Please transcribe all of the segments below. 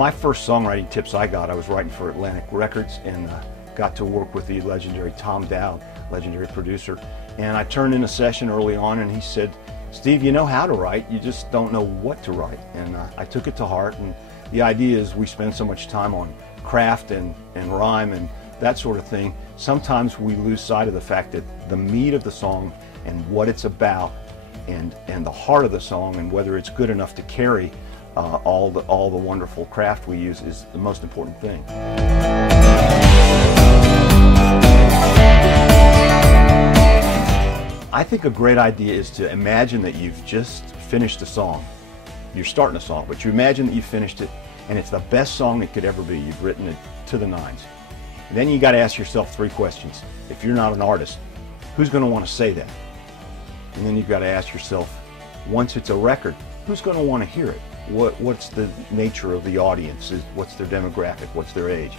my first songwriting tips I was writing for Atlantic Records, and got to work with the legendary Tom Dowd, legendary producer. And I turned in a session early on, and he said, "Steve, you know how to write, you just don't know what to write." And I took it to heart, and the idea is we spend so much time on craft and rhyme and that sort of thing. Sometimes we lose sight of the fact that the meat of the song and what it's about and the heart of the song and whether it's good enough to carry all the wonderful craft we use is the most important thing. I think a great idea is to imagine that you've just finished a song. You're starting a song, but you imagine that you finished it and it's the best song it could ever be. You've written it to the nines. And then you got to ask yourself 3 questions. If you're not an artist, who's going to want to say that? And then you've got to ask yourself, once it's a record, who's going to want to hear it? What's the nature of the audience? What's their demographic? What's their age?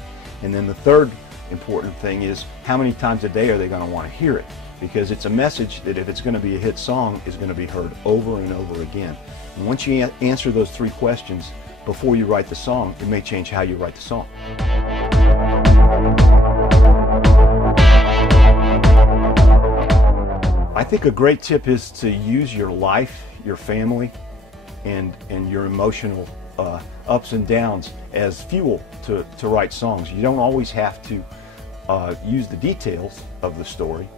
And then the third important thing is, how many times a day are they going to want to hear it? Because it's a message that if it's going to be a hit song, is going to be heard over and over again. And once you answer those 3 questions before you write the song, it may change how you write the song. I think a great tip is to use your life, your family, and your emotional ups and downs as fuel to write songs. You don't always have to use the details of the story.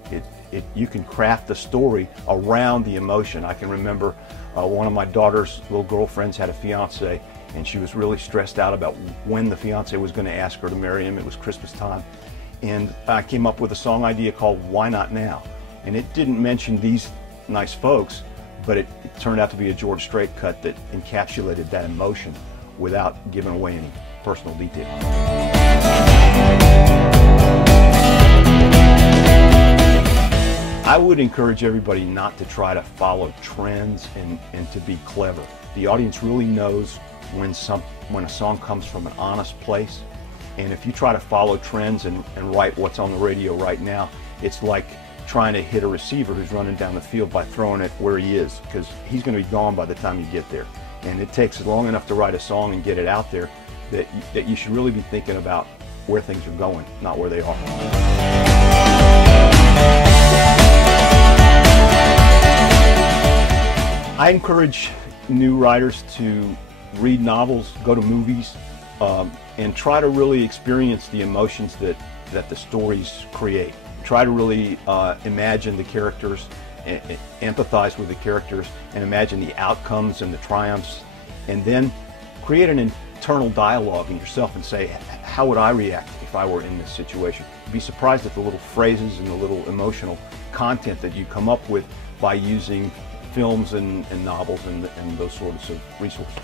You can craft the story around the emotion. I can remember one of my daughter's little girlfriends had a fiance, and she was really stressed out about when the fiance was going to ask her to marry him. It was Christmas time, and I came up with a song idea called "Why Not Now?" And it didn't mention these nice folks, but it turned out to be a Georget Strait cut that encapsulated that emotion without giving away any personal detail. I would encourage everybody not to try to follow trends and to be clever. The audience really knows when a song comes from an honest place, and if you try to follow trends and write what's on the radio right now, it's like trying to hit a receiver who's running down the field by throwing it where he is, because he's going to be gone by the time you get there. And it takes long enough to write a song and get it out there that you should really be thinking about where things are going, not where they are. I encourage new writers to read novels, go to movies, and try to really experience the emotions that the stories create. Try to really imagine the characters, empathize with the characters, and imagine the outcomes and the triumphs, and then create an internal dialogue in yourself and say, how would I react if I were in this situation? Be surprised at the little phrases and the little emotional content that you come up with by using films and novels and those sorts of resources.